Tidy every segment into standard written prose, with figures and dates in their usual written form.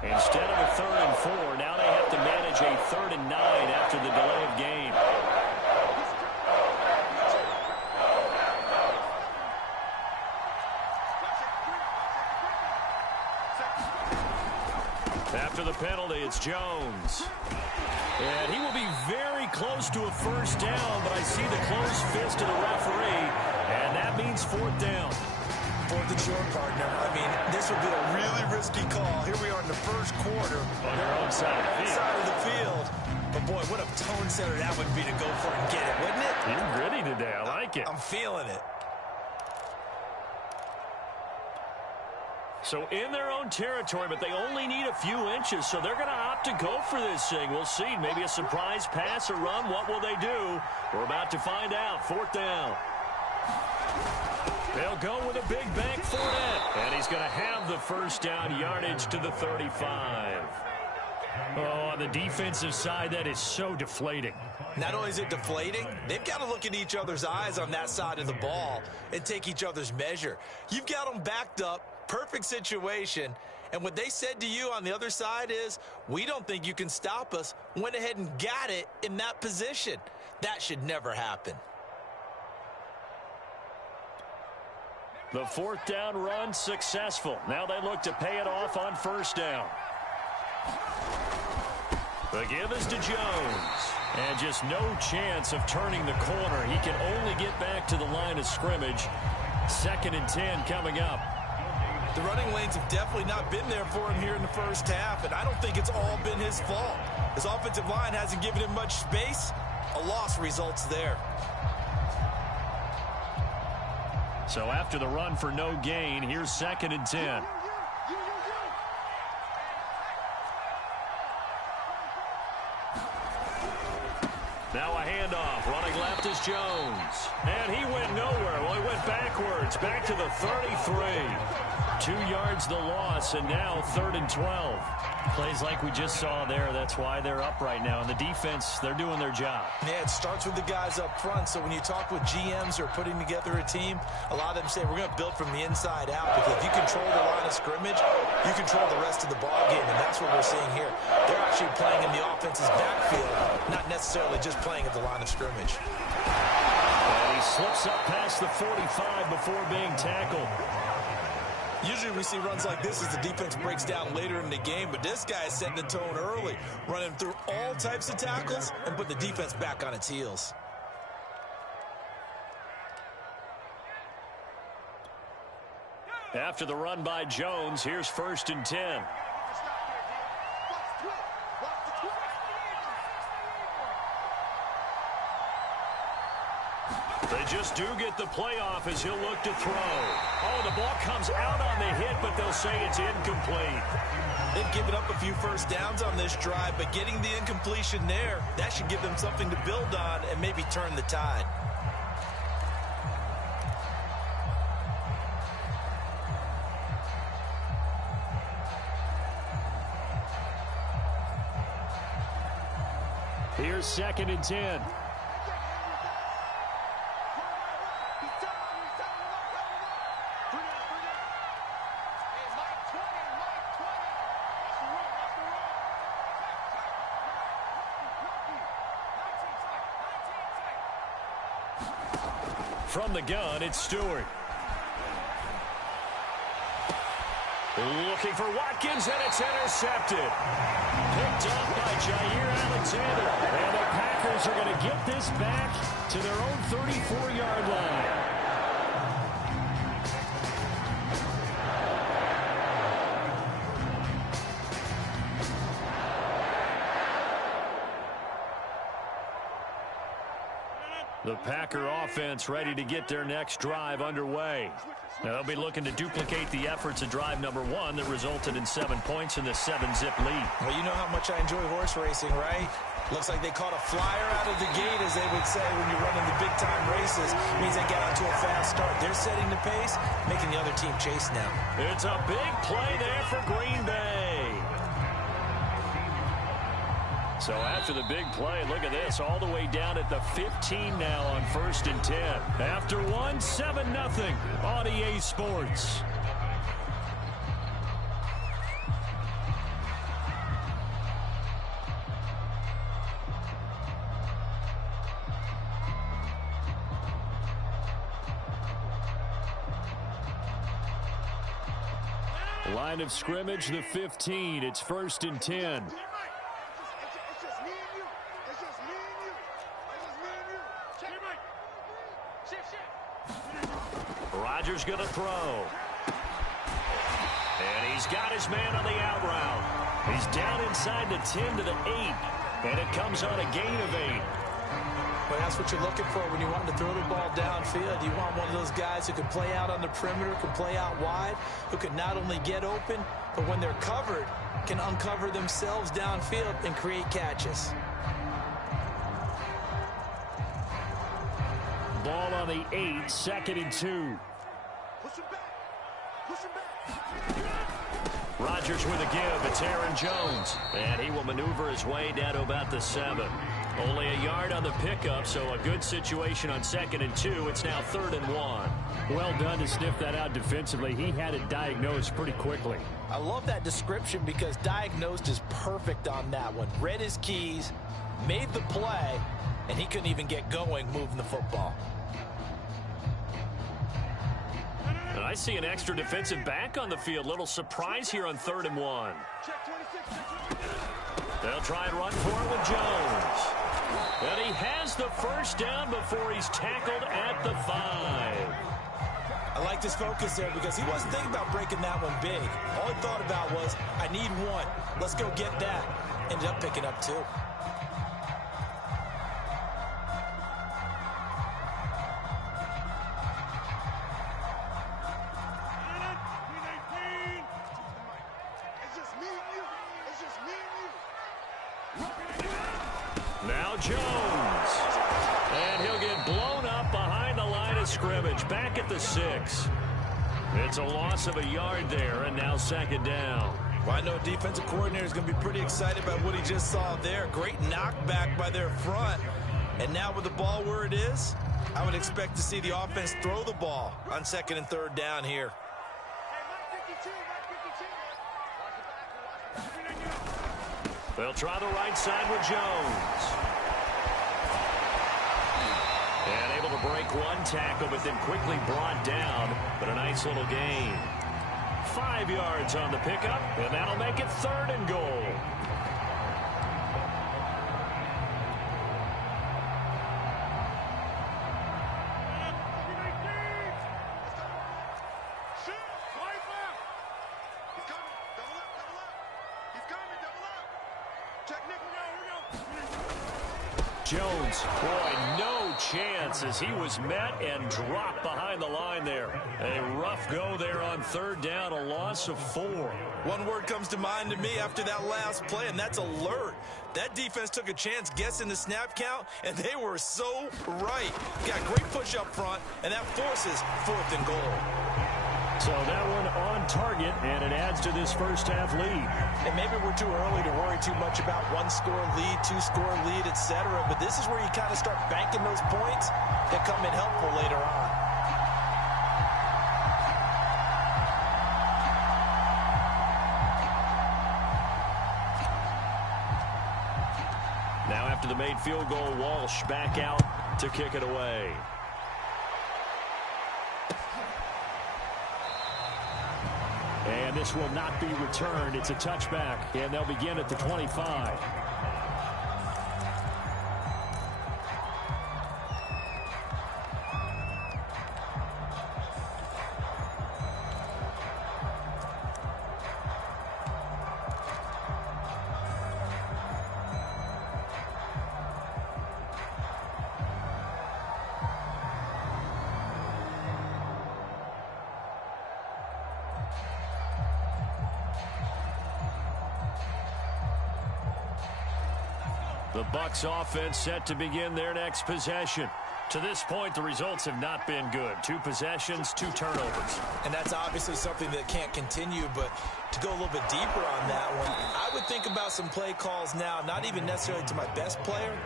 Instead of a 3rd and 4, now they have to manage a 3rd and 9 after the delay of game. After the penalty, it's Jones. And he will be very close to a 1st down, but I see the closed fist of the referee, and that means 4th down. 4th and short, partner. I mean, this would be a really risky call. Here we are in the 1st quarter. On their own side of the field. Side of the field. But, boy, what a tone setter that would be to go for it and get it, wouldn't it? You're gritty today. I like it. I'm feeling it. So in their own territory, but they only need a few inches, so they're going to opt to go for this thing. We'll see. Maybe a surprise pass or run. What will they do? We're about to find out. 4th down. They'll go with a big bank for it. And he's going to have the 1st down yardage to the 35. Oh, on the defensive side, that is so deflating. Not only is it deflating, they've got to look in each other's eyes on that side of the ball and take each other's measure. You've got them backed up, perfect situation, and what they said to you on the other side is, we don't think you can stop us. Went ahead and got it in that position. That should never happen. The 4th down run successful. Now they look to pay it off on 1st down. The give is to Jones. And just no chance of turning the corner. He can only get back to the line of scrimmage. 2nd and 10 coming up. The running lanes have definitely not been there for him here in the 1st half, and I don't think it's all been his fault. His offensive line hasn't given him much space. A loss results there. So after the run for no gain, here's 2nd and 10. Now a handoff. Running left is Jones. And he went nowhere. Well, he went backwards. Back to the 33. 2 yards the loss, and now 3rd and 12. Plays like we just saw there. That's why they're up right now. And the defense, they're doing their job. Yeah, it starts with the guys up front. So when you talk with GMs who are putting together a team, a lot of them say, we're going to build from the inside out. Because if you control the line of scrimmage, you control the rest of the ball game. And that's what we're seeing here. They're actually playing in the offense's backfield, not necessarily just playing at the line of scrimmage. And he slips up past the 45 before being tackled. Usually we see runs like this as the defense breaks down later in the game, but this guy is setting the tone early, running through all types of tackles and put the defense back on its heels. After the run by Jones, here's 1st and 10. They just do get the playoff as he'll look to throw. Oh, the ball comes out on the hit, but they'll say it's incomplete. They've given up a few 1st downs on this drive, but getting the incompletion there, that should give them something to build on and maybe turn the tide. Here's 2nd and 10. From the gun, it's Stewart. Looking for Watkins, and it's intercepted. Picked up by Jair Alexander. And the Packers are going to get this back to their own 34-yard line. The Packer offense ready to get their next drive underway. They'll be looking to duplicate the efforts of drive number 1 that resulted in 7 points in the 7-zip lead. Well, you know how much I enjoy horse racing, right? Looks like they caught a flyer out of the gate, as they would say when you're running the big-time races. It means they get out to a fast start. They're setting the pace, making the other team chase now. It's a big play there for Green Bay. So after the big play, look at this, all the way down at the 15 now on 1st and 10. After 7-0 on EA Sports. Line of scrimmage, the 15. It's 1st and 10. Rodgers going to throw. And he's got his man on the out route. He's down inside the 10 to the 8. And it comes on a gain of 8. Well, that's what you're looking for when you want to throw the ball downfield. You want one of those guys who can play out on the perimeter, can play out wide, who can not only get open, but when they're covered, can uncover themselves downfield and create catches. Ball on the 8, 2nd and 2. Push him back. Push him back. Rodgers with a give. It's Aaron Jones. And he will maneuver his way down to about the 7. Only a yard on the pickup, so a good situation on 2nd and 2. It's now 3rd and 1. Well done to sniff that out defensively. He had it diagnosed pretty quickly. I love that description because diagnosed is perfect on that one. Read his keys, made the play, and he couldn't even get going moving the football. And I see an extra defensive back on the field. Little surprise here on 3rd and 1. They'll try and run for it with Jones. And he has the first down before he's tackled at the 5. I like this focus there because he wasn't thinking about breaking that one big. All he thought about was, I need one. Let's go get that. Ended up picking up 2. Now Jones. And he'll get blown up behind the line of scrimmage. Back at the 6. It's a loss of a yard there, and now 2nd down. Well, I know a defensive coordinator is going to be pretty excited about what he just saw there. Great knockback by their front. And now with the ball where it is, I would expect to see the offense throw the ball on 2nd and 3rd down here. They'll try the right side with Jones. And able to break one tackle, but then quickly brought down. But a nice little gain. 5 yards on the pickup, and that'll make it 3rd and goal. Jones, boy, no chance as he was met and dropped behind the line there. A rough go there on 3rd down, a loss of 4. One word comes to mind to me after that last play, and that's alert. That defense took a chance guessing the snap count, and they were so right. Got great push up front, and that forces 4th and goal. So that one on target, and it adds to this first half lead. And maybe we're too early to worry too much about 1-score lead, 2-score lead, etc. But this is where you kind of start banking those points that come in helpful later on. Now after the made field goal, Walsh back out to kick it away. And this will not be returned. It's a touchback, and they'll begin at the 25. The Bucs offense set to begin their next possession. To this point, the results have not been good. 2 possessions, 2 turnovers. And that's obviously something that can't continue, but to go a little bit deeper on that one, I would think about some play calls now, not even necessarily to my best player,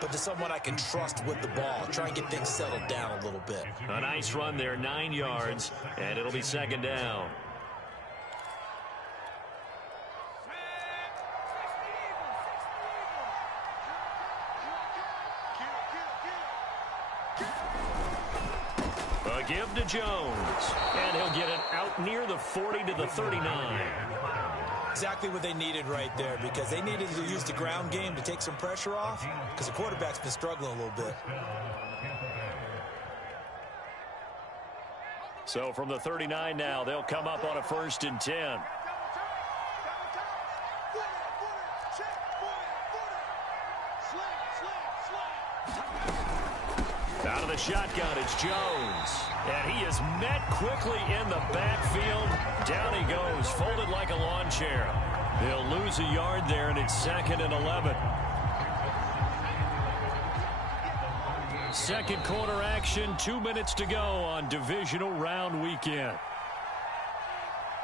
but to someone I can trust with the ball. Try and get things settled down a little bit. A nice run there, 9 yards, and it'll be 2nd down. A give to Jones. And he'll get it out near the 40 to the 39. Exactly what they needed right there, because they needed to use the ground game to take some pressure off, because the quarterback's been struggling a little bit. So from the 39 now, they'll come up on a 1st and 10. Out of the shotgun, it's Jones. And he is met quickly in the backfield. Down he goes, folded like a lawn chair. They'll lose a yard there, and it's 2nd and 11. Second quarter action, 2 minutes to go on divisional round weekend.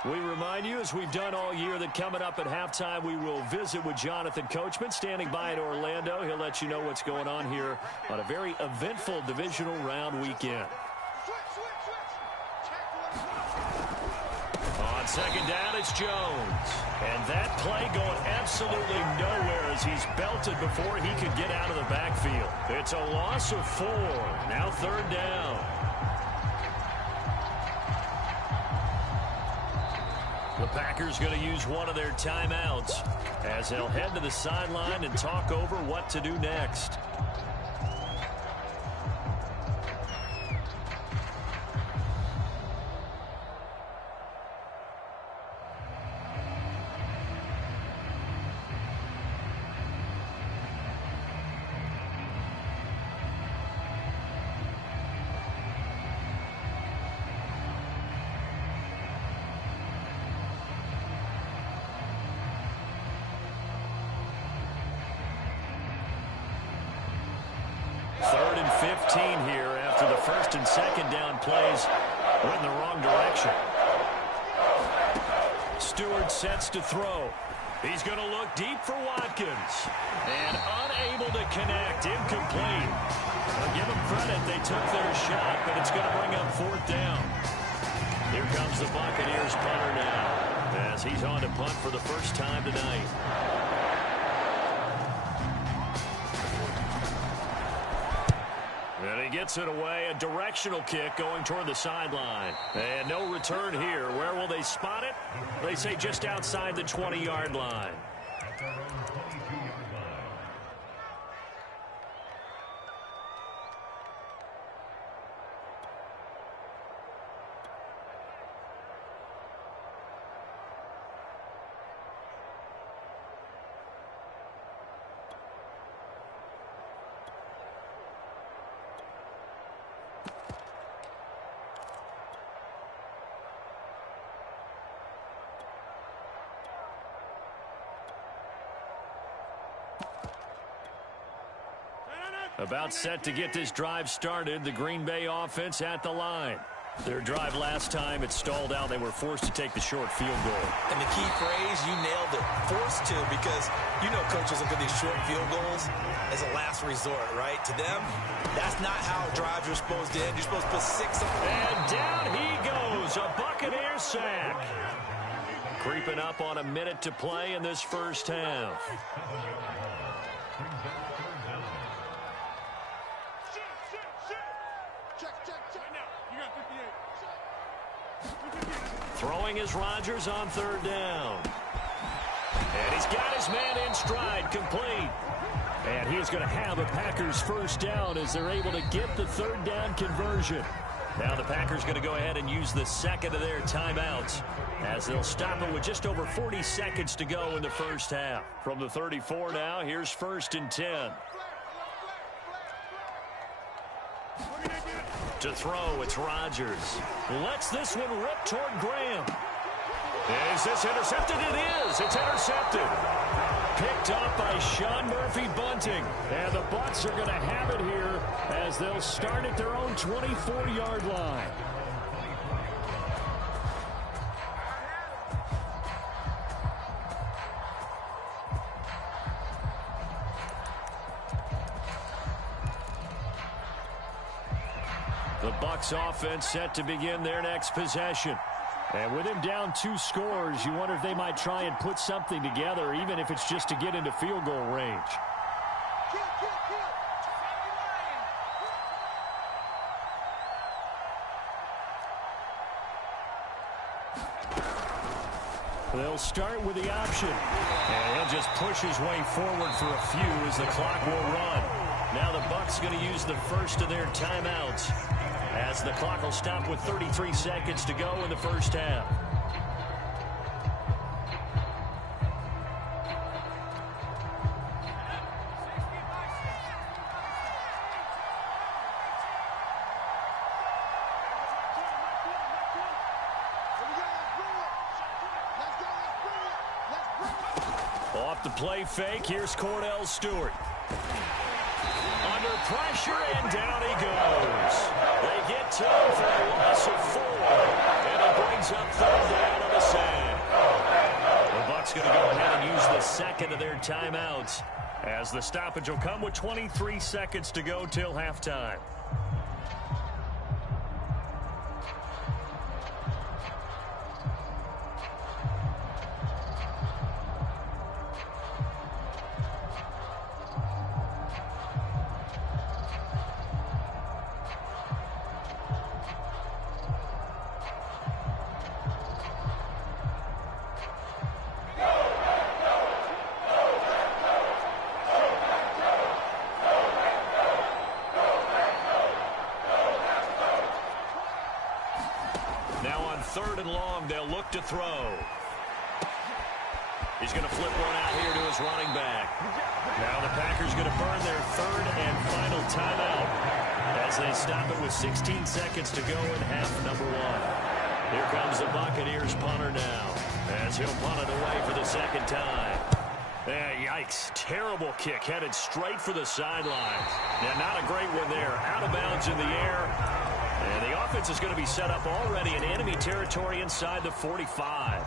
We remind you, as we've done all year, that coming up at halftime, we will visit with Jonathan Coachman, standing by in Orlando. He'll let you know what's going on here on a very eventful divisional round weekend. On 2nd down, it's Jones. And that play going absolutely nowhere as he's belted before he could get out of the backfield. It's a loss of 4. Now 3rd down. The Packers going to use one of their timeouts as they'll head to the sideline and talk over what to do next. Here after the 1st and 2nd down plays went in the wrong direction. Stewart sets to throw. He's going to look deep for Watkins. And unable to connect. Incomplete. I'll give them credit. They took their shot, but it's going to bring up 4th down. Here comes the Buccaneers punter now as he's on to punt for the first time tonight. And he gets it away. A directional kick going toward the sideline. And no return here. Where will they spot it? They say just outside the 20-yard line. About set to get this drive started, the Green Bay offense at the line. Their drive last time, it stalled out. They were forced to take the short field goal. And the key phrase, you nailed it, forced to, because you know coaches look at these short field goals as a last resort, right? To them, that's not how drives are supposed to end. You're supposed to put 6 up. And down he goes, a Buccaneer sack. Creeping up on a minute to play in this first half. Throwing is Rodgers on 3rd down. And he's got his man in stride, complete. And he is going to have a Packers first down as they're able to get the 3rd down conversion. Now the Packers going to go ahead and use the 2nd of their timeouts as they'll stop it with just over 40 seconds to go in the first half. From the 34 now, here's 1st and 10. To throw, it's Rodgers. Lets this one rip toward Graham. Is this intercepted? It is. It's intercepted. Picked up by Sean Murphy-Bunting. And the Bucs are going to have it here as they'll start at their own 24-yard line. The Bucs offense set to begin their next possession. And with him down 2 scores, you wonder if they might try and put something together, even if it's just to get into field goal range. They'll start with the option. And he'll just push his way forward for a few as the clock will run. Now the Bucks going to use the first of their timeouts as the clock will stop with 33 seconds to go in the first half. Off the play fake, here's Cordell Stewart. Under pressure, and down he goes. They get to him for a loss of 4, and it brings up third down on the sand. The Bucks going to go ahead and use the second of their timeouts as the stoppage will come with 23 seconds to go till halftime. Third and long, they'll look to throw. He's going to flip one out here to his running back. Now the Packers going to burn their third and final timeout as they stop it with 16 seconds to go in half number 1. Here comes the Buccaneers punter now as he'll punt it away for the second time. Yikes. Terrible kick headed straight for the sidelines. Now, not a great one there. Out of bounds in the air. And the offense is going to be set up already in enemy territory inside the 45.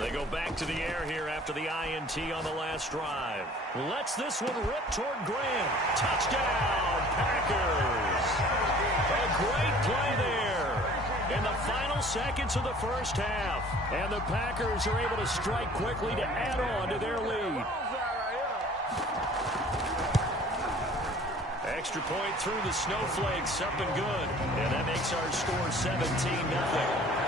They go back to the air here after the INT on the last drive. Lets this one rip toward Graham. Touchdown, Packers. A great play there in the final seconds of the first half. And the Packers are able to strike quickly to add on to their lead. Extra point through the snowflakes, up and good. And that makes our score 17-0.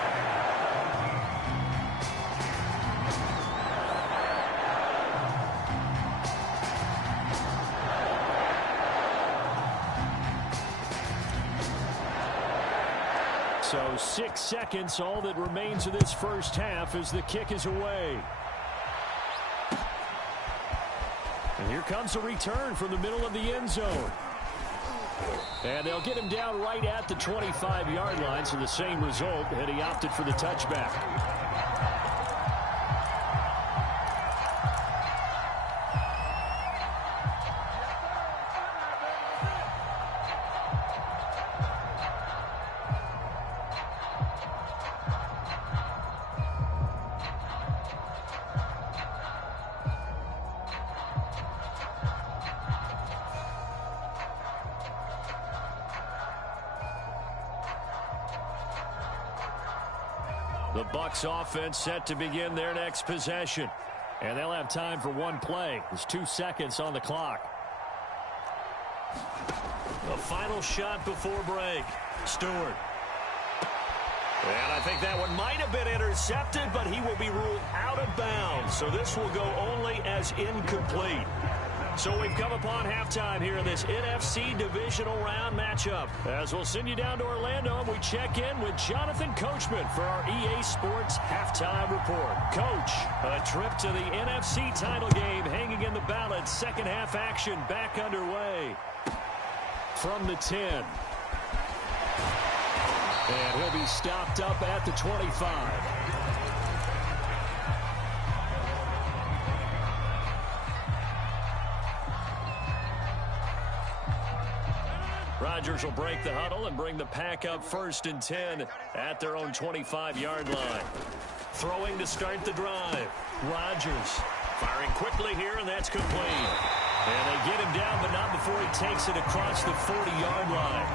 So 6 seconds, all that remains of this first half as the kick is away. And here comes a return from the middle of the end zone. And they'll get him down right at the 25-yard line, so the same result had he opted for the touchback. The Bucs offense set to begin their next possession. And they'll have time for one play. There's 2 seconds on the clock. The final shot before break. Stewart. And I think that one might have been intercepted, but he will be ruled out of bounds. So this will go only as incomplete. So we've come upon halftime here in this NFC divisional round matchup. As we'll send you down to Orlando, and we check in with Jonathan Coachman for our EA Sports Halftime Report. Coach, a trip to the NFC title game hanging in the balance. Second half action back underway from the 10. And he'll be stopped up at the 25. Rodgers will break the huddle and bring the pack up 1st and 10 at their own 25-yard line. Throwing to start the drive. Rodgers firing quickly here, and that's complete. And they get him down, but not before he takes it across the 40-yard line.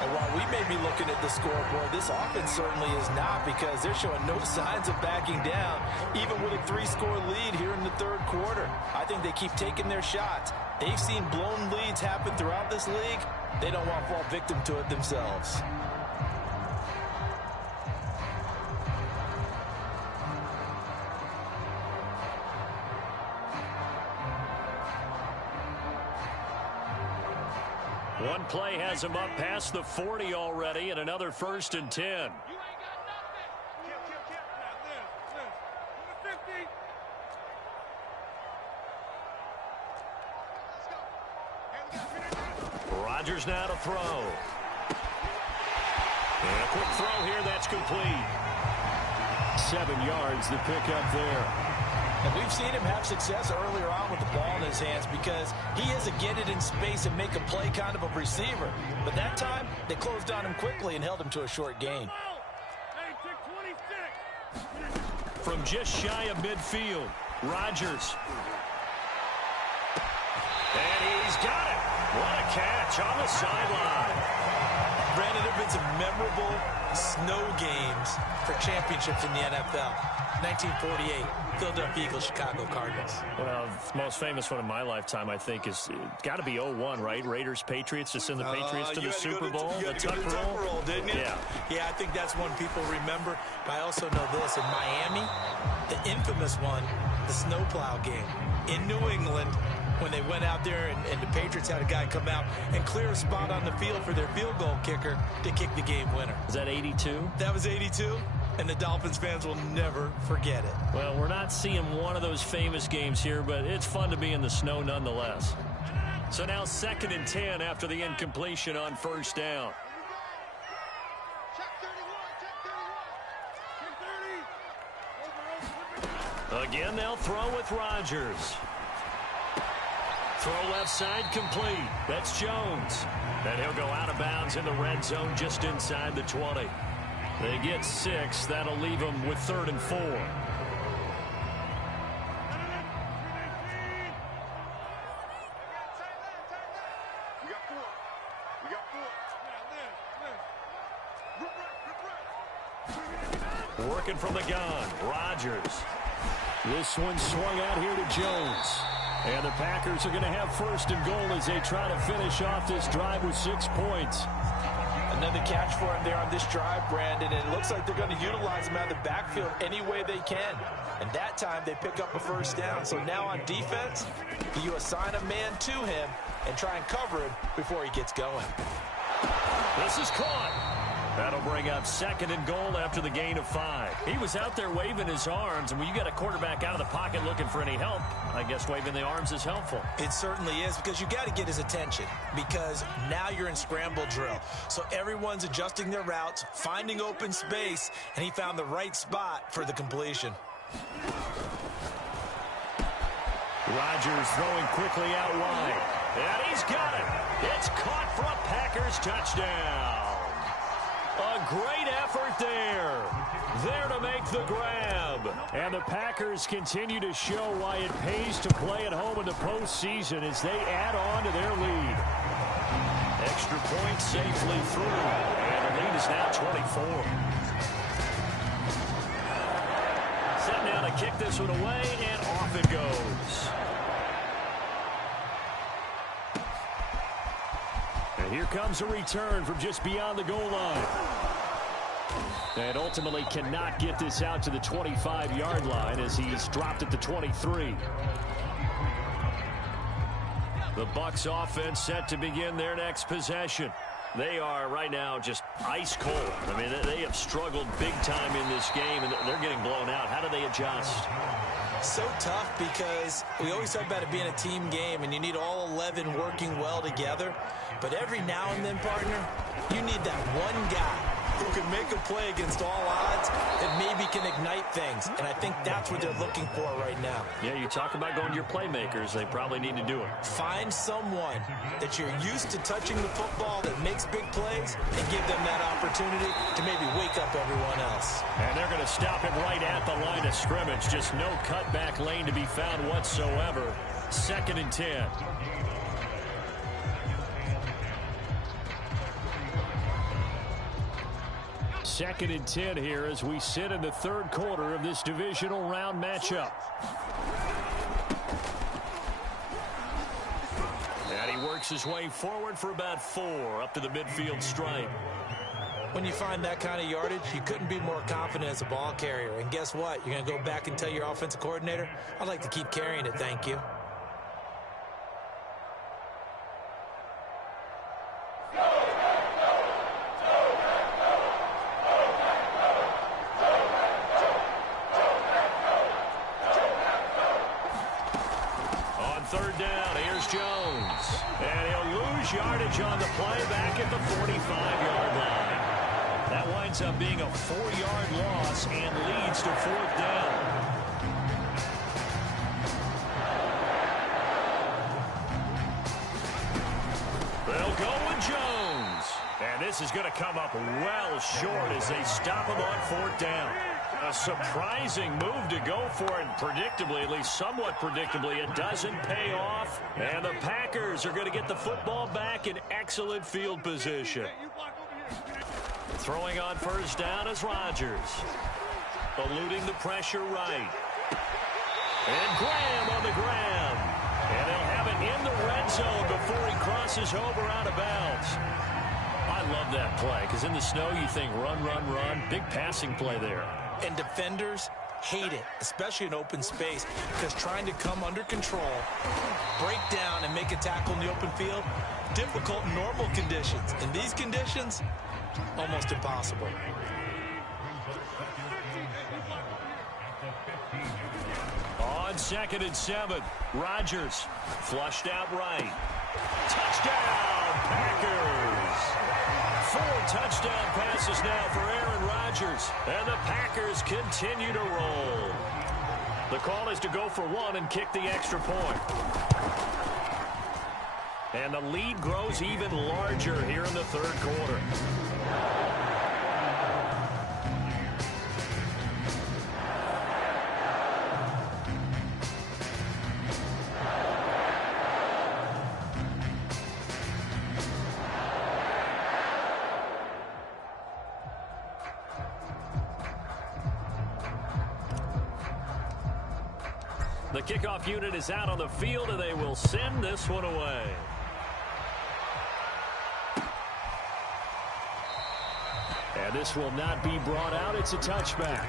And while we may be looking at the scoreboard, this offense certainly is not, because they're showing no signs of backing down, even with a 3-score lead here in the 3rd quarter. I think they keep taking their shots. They've seen blown leads happen throughout this league. They don't want to fall victim to it themselves. One play has him up past the 40 already, and another 1st and 10. Rodgers now to throw. And a quick throw here, that's complete. 7 yards, the pickup there. And we've seen him have success earlier on with the ball in his hands, because he is a get it in space and make a play kind of a receiver. But that time, they closed on him quickly and held him to a short gain. From just shy of midfield, Rodgers. And he's got it. What a catch on the sideline. Brandon, there have been some memorable snow games for championships in the NFL. 1948, Philadelphia Eagles, Chicago Cardinals. Well, the most famous one in my lifetime, I think, is got to be 0-1, right? Raiders, Patriots, to send the Patriots to the Super Bowl. You had to go to the Tuck roll, didn't you? Yeah, I think that's one people remember. But I also know this. In Miami, the infamous one, the snowplow game in New England, when they went out there and the Patriots had a guy come out and clear a spot on the field for their field goal kicker to kick the game winner. Was that 82? That was 82. And the Dolphins fans will never forget it. Well, we're not seeing one of those famous games here, but it's fun to be in the snow nonetheless. So now 2nd and 10 after the incompletion on 1st down. Again, they'll throw with Rodgers. Throw left side complete. That's Jones. And he'll go out of bounds in the red zone just inside the 20. They get 6. That'll leave them with 3rd and 4. We got 4. Working from the gun, Rodgers. This one swung out here to Jones. And the Packers are going to have 1st and goal as they try to finish off this drive with 6 points. Another catch for him there on this drive, Brandon, and it looks like they're going to utilize him out of the backfield any way they can. And that time they pick up a 1st down. So now on defense, you assign a man to him and try and cover him before he gets going. This is caught. That'll bring up 2nd and goal after the gain of 5. He was out there waving his arms, and when you got a quarterback out of the pocket looking for any help, I guess waving the arms is helpful. It certainly is, because you got to get his attention, because now you're in scramble drill. So everyone's adjusting their routes, finding open space, and he found the right spot for the completion. Rodgers throwing quickly out wide. And he's got it. It's caught for a Packers touchdown. A great effort there. There to make the grab. And the Packers continue to show why it pays to play at home in the postseason as they add on to their lead. Extra point safely through. And the lead is now 24. Set now to kick this one away, and off it goes. And here comes a return from just beyond the goal line. And ultimately cannot get this out to the 25-yard line as he's dropped at the 23. The Bucs offense set to begin their next possession. They are right now just ice cold. I mean, they have struggled big time in this game, and they're getting blown out. How do they adjust? So tough, because we always talk about it being a team game, and you need all 11 working well together. But every now and then, partner, you need that one guy who can make a play against all odds and maybe can ignite things. And I think that's what they're looking for right now. Yeah, you talk about going to your playmakers. They probably need to do it. Find someone that you're used to touching the football that makes big plays and give them that opportunity to maybe wake up everyone else. And they're going to stop him right at the line of scrimmage. Just no cutback lane to be found whatsoever. 2nd and 10. Second and 10 here as we sit in the 3rd quarter of this divisional round matchup. And he works his way forward for about 4 up to the midfield stripe. When you find that kind of yardage, you couldn't be more confident as a ball carrier. And guess what? You're going to go back and tell your offensive coordinator, I'd like to keep carrying it, thank you. Yardage on the play back at the 45-yard line. That winds up being a 4-yard loss and leads to 4th down. They'll go with Jones. And this is going to come up well short as they stop him on 4th down. A surprising move to go for it, predictably, at least somewhat predictably, it doesn't pay off. And the Packers are going to get the football back in excellent field position. Throwing on 1st down is Rodgers. Eluding the pressure right. And Graham on the ground. And they'll have it in the red zone before he crosses over out of bounds. I love that play because in the snow you think run, run, run. Big passing play there. And defenders hate it, especially in open space, because trying to come under control, break down, and make a tackle in the open field, difficult in normal conditions. In these conditions, almost impossible. On 2nd and 7, Rodgers flushed out right. Touchdown, Packers! 4 touchdown passes now for Aaron Rodgers. And the Packers continue to roll. The call is to go for 1 and kick the extra point. And the lead grows even larger here in the 3rd quarter. The kickoff unit is out on the field, and they will send this one away. And this will not be brought out. It's a touchback.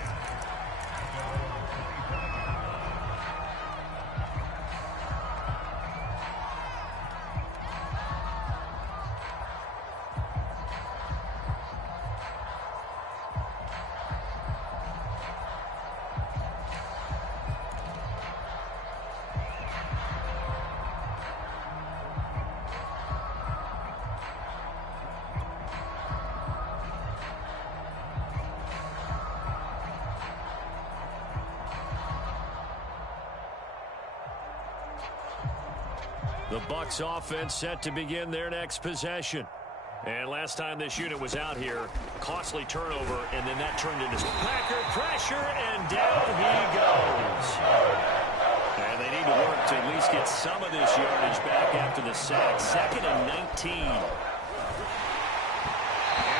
The Bucs offense set to begin their next possession. And last time this unit was out here, costly turnover, and then that turned into Packer pressure, and down he goes. And they need to work to at least get some of this yardage back after the sack. 2nd and 19. And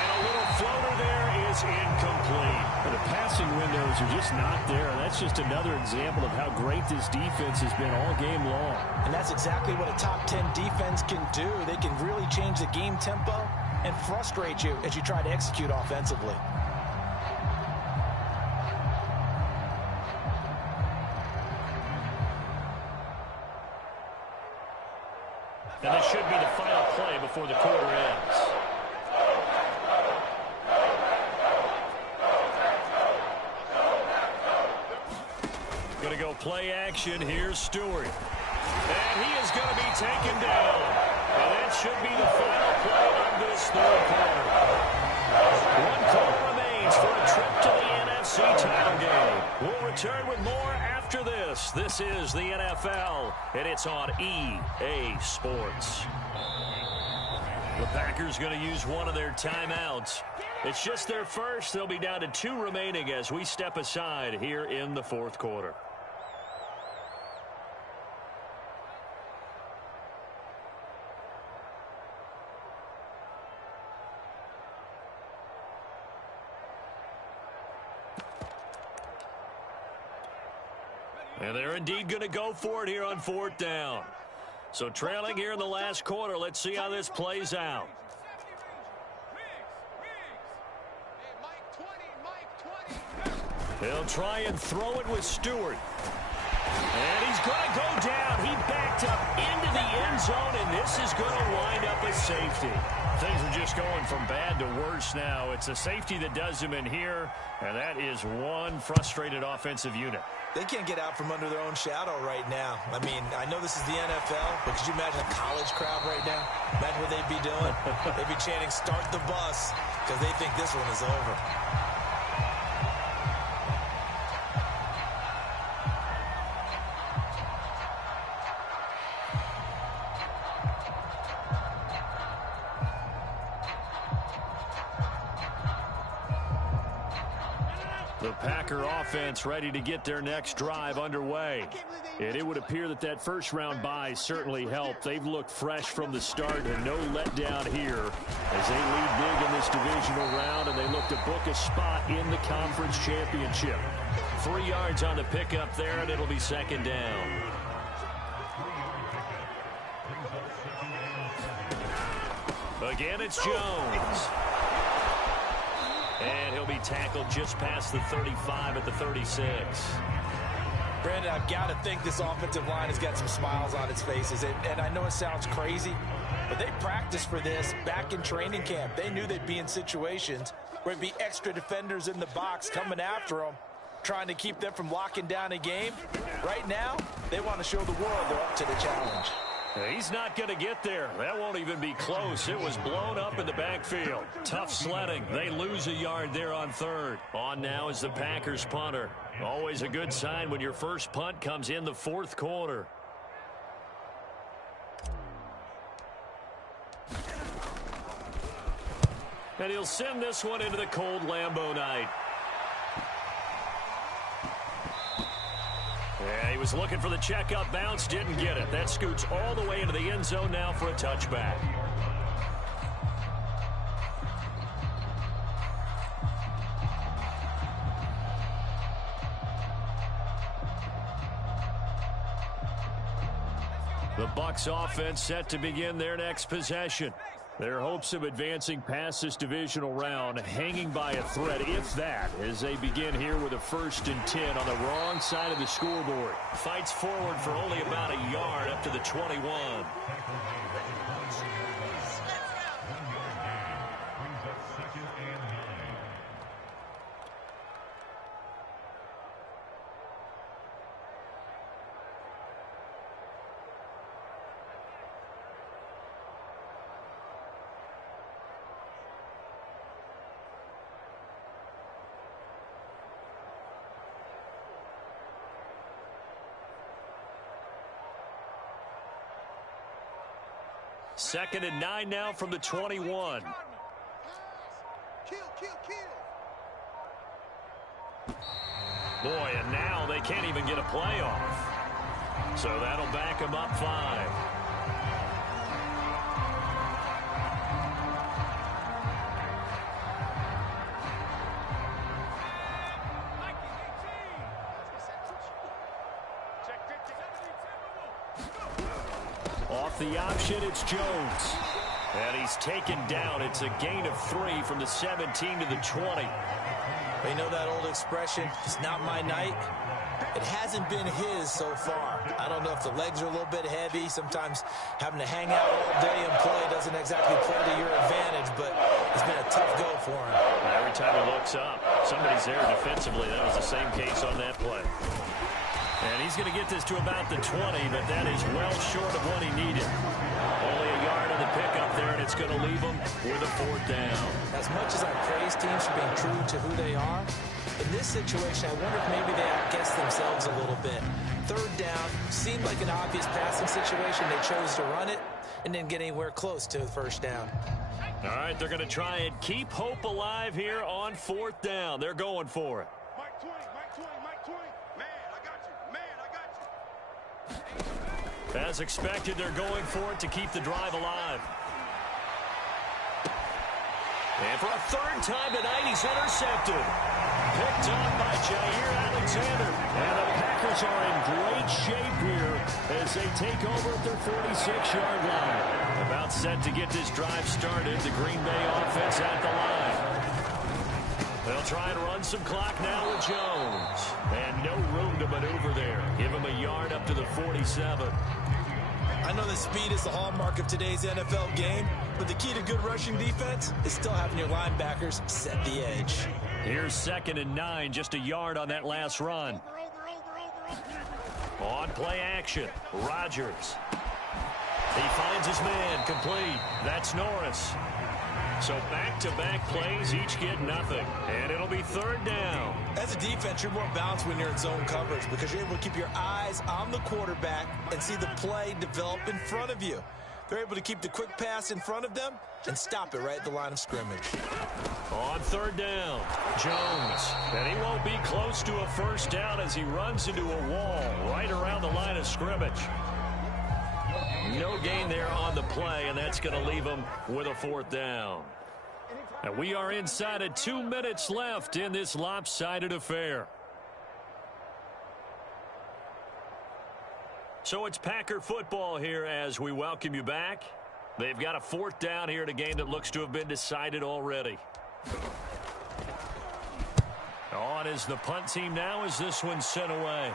a little floater there is incomplete. The passing windows are just not there. That's just another example of how great this defense has been all game long. And that's exactly what a top 10 defense can do. They can really change the game tempo and frustrate you as you try to execute offensively. And this should be the final play before the quarter ends. Going to go play action. Here's Stewart. And he is going to be taken down. And that should be the final play of this 3rd quarter. One quarter remains for a trip to the NFC title game. We'll return with more after this. This is the NFL, and it's on EA Sports. The Packers going to use one of their timeouts. It's just their first. They'll be down to 2 remaining as we step aside here in the fourth quarter. And they're indeed going to go for it here on 4th down. So trailing here in the last quarter. Let's see how this plays out. He'll try and throw it with Stewart. And he's going to go down. He backed up into the end zone, and this is going to wind up a safety. Things are just going from bad to worse now. It's a safety that does him in here, and that is one frustrated offensive unit. They can't get out from under their own shadow right now. I mean, I know this is the NFL, but could you imagine a college crowd right now? Imagine what they'd be doing. They'd be chanting, "Start the bus," because they think this one is over. The Packer offense ready to get their next drive underway. And it would appear that that first-round bye certainly helped. They've looked fresh from the start and no letdown here as they lead big in this divisional round, and they look to book a spot in the conference championship. 3 yards on the pickup there, and it'll be 2nd down. Again, it's Jones. And he'll be tackled just past the 35 at the 36. Brandon, I've got to think this offensive line has got some smiles on its faces. And I know it sounds crazy, but they practiced for this back in training camp. They knew they'd be in situations where it'd be extra defenders in the box coming after them, trying to keep them from locking down a game. Right now, they want to show the world they're up to the challenge. He's not going to get there. That won't even be close. It was blown up in the backfield. Tough sledding. They lose a yard there on 3rd. On now is the Packers punter. Always a good sign when your first punt comes in the 4th quarter. And he'll send this one into the cold Lambeau night. Yeah, he was looking for the checkup bounce, didn't get it. That scoots all the way into the end zone now for a touchback. The Bucs offense set to begin their next possession. Their hopes of advancing past this divisional round hanging by a thread, if that, as they begin here with a 1st and 10 on the wrong side of the scoreboard. Fights forward for only about a yard up to the 21. Second and 9 now from the 21. Boy, and now they can't even get a play off. So that'll back them up 5. Off the option, it's Jones. And he's taken down. It's a gain of 3 from the 17 to the 20. You know that old expression, it's not my night? It hasn't been his so far. I don't know if the legs are a little bit heavy. Sometimes having to hang out all day and play doesn't exactly play to your advantage, but it's been a tough go for him. Every time he looks up, somebody's there defensively. That was the same case on that play. And he's going to get this to about the 20, but that is well short of what he needed. Only a yard on the pickup there, and it's going to leave him with a 4th down. As much as I praise teams for being true to who they are, in this situation, I wonder if maybe they outguessed themselves a little bit. 3rd down seemed like an obvious passing situation. They chose to run it and didn't get anywhere close to the 1st down. All right, they're going to try and keep hope alive here on 4th down. They're going for it. Mike 20, Mike 20, Mike 20. Man, I got you. Man, I got you. As expected, they're going for it to keep the drive alive. And for a 3rd time tonight, he's intercepted. Picked up by Jair Alexander. And the Packers are in great shape here as they take over at their 46-yard line. About set to get this drive started. The Green Bay offense at the line. They'll try and run some clock now with Jones. And no room to maneuver there. Give him a yard up to the 47. I know that speed is the hallmark of today's NFL game, but the key to good rushing defense is still having your linebackers set the edge. Here's 2nd and 9, just a yard on that last run. On play action, Rodgers. He finds his man, complete. That's Norris. So back-to-back plays, each get nothing. And it'll be 3rd down. As a defense, you're more balanced when you're in zone coverage because you're able to keep your eyes on the quarterback and see the play develop in front of you. They're able to keep the quick pass in front of them and stop it right at the line of scrimmage. On 3rd down, Jones. And he won't be close to a 1st down as he runs into a wall right around the line of scrimmage. No gain there on the play, and that's going to leave him with a 4th down. And we are inside of 2 minutes left in this lopsided affair. So it's Packer football here as we welcome you back. They've got a 4th down here in a game that looks to have been decided already. On is the punt team now as this one's sent away.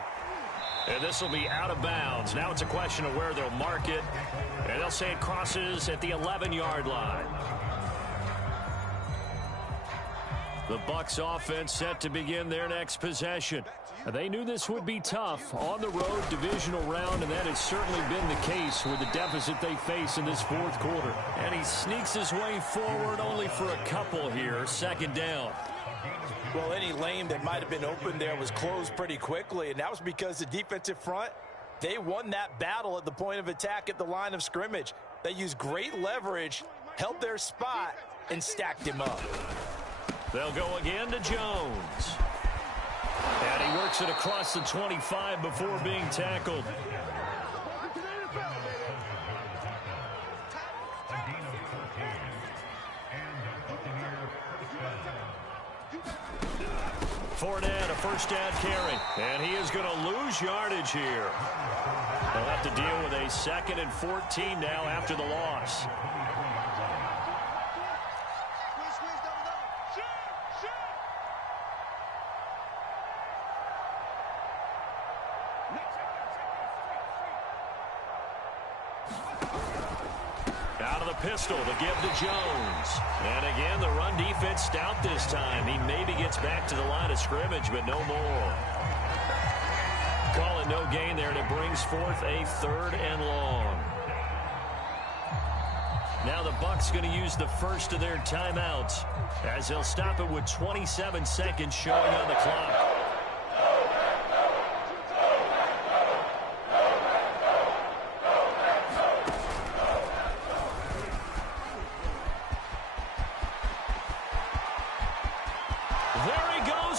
And this will be out of bounds. Now it's a question of where they'll mark it. And they'll say it crosses at the 11-yard line. The Bucs offense set to begin their next possession. They knew this would be tough on the road divisional round, and that has certainly been the case with the deficit they face in this 4th quarter. And he sneaks his way forward only for a couple here. 2nd down. Well, any lane that might have been open there was closed pretty quickly, and that was because the defensive front, they won that battle at the point of attack at the line of scrimmage. They used great leverage, held their spot, and stacked him up. They'll go again to Jones. And he works it across the 25 before being tackled. Fournette, a 1st down carry. And he is going to lose yardage here. They'll have to deal with a 2nd and 14 now after the loss. Out of the pistol to give to Jones. And again, the run defense stout this time. He maybe gets back to the line of scrimmage, but no more. Call it no gain there, and it brings forth a 3rd and long. Now the Bucs going to use the first of their timeouts as they'll stop it with 27 seconds showing on the clock.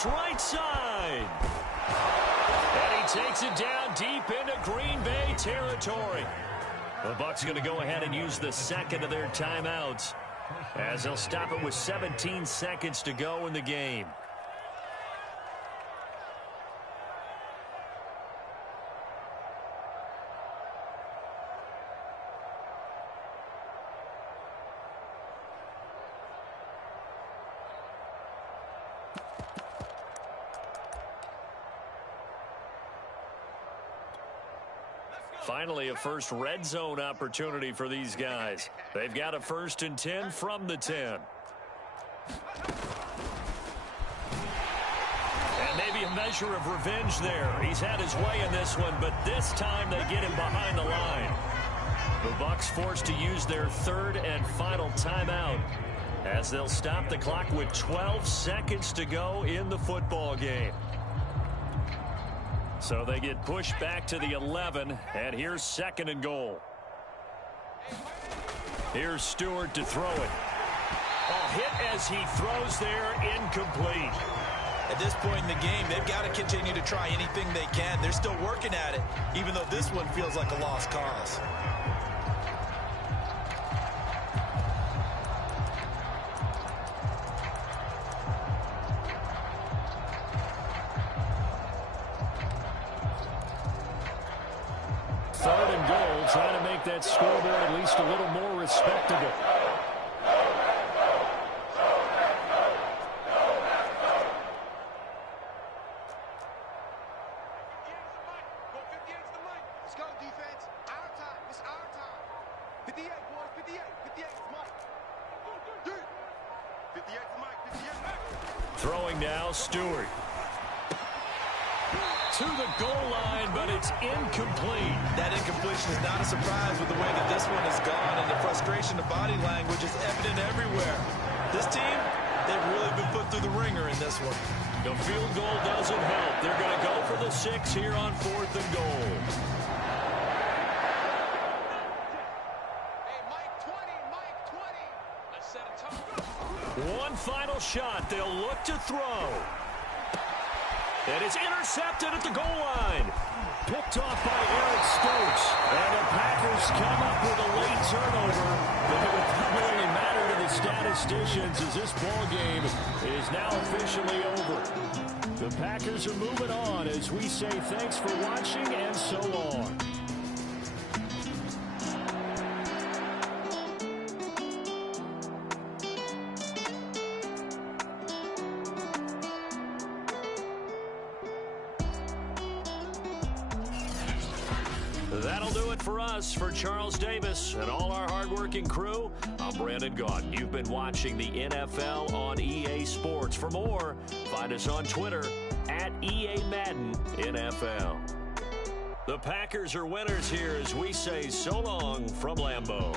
Right side. And he takes it down deep into Green Bay territory. The Bucs going to go ahead and use the 2nd of their timeouts as they'll stop it with 17 seconds to go in the game. Finally, a first red zone opportunity for these guys. They've got a 1st and 10 from the 10. And maybe a measure of revenge there. He's had his way in this one, but this time they get him behind the line. The Bucs forced to use their third and final timeout as they'll stop the clock with 12 seconds to go in the football game. So they get pushed back to the 11, and here's 2nd and goal. Here's Stewart to throw it. Oh, hit as he throws there, incomplete. At this point in the game, they've got to continue to try anything they can. They're still working at it, even though this one feels like a lost cause. Third and goal, trying to make that scoreboard at least a little more respectable. Let's go, defense. Our time. It's our time. 58, boys. 58. 58 is Mike. 58 is Mike. 58. Throwing now, Stewart. To the goal line, but it's incomplete. That incompletion is not a surprise with the way that this one has gone, and the frustration of body language is evident everywhere. This team, they've really been put through the ringer in this one. The field goal doesn't help. They're going to go for the 6 here on 4th and goal. Hey, Mike 20. Mike 20. Let's set a tone. One final shot. They'll look to throw. And it's intercepted at the goal line. Picked off by Eric Stokes. And the Packers come up with a late turnover. But it would probably only matter to the statisticians as this ball game is now officially over. The Packers are moving on as we say thanks for watching and so long. That'll do it for us. For Charles Davis and all our hardworking crew, I'm Brandon Gaudin. You've been watching the NFL on EA Sports. For more, find us on Twitter at EA Madden NFL. The Packers are winners here as we say so long from Lambeau.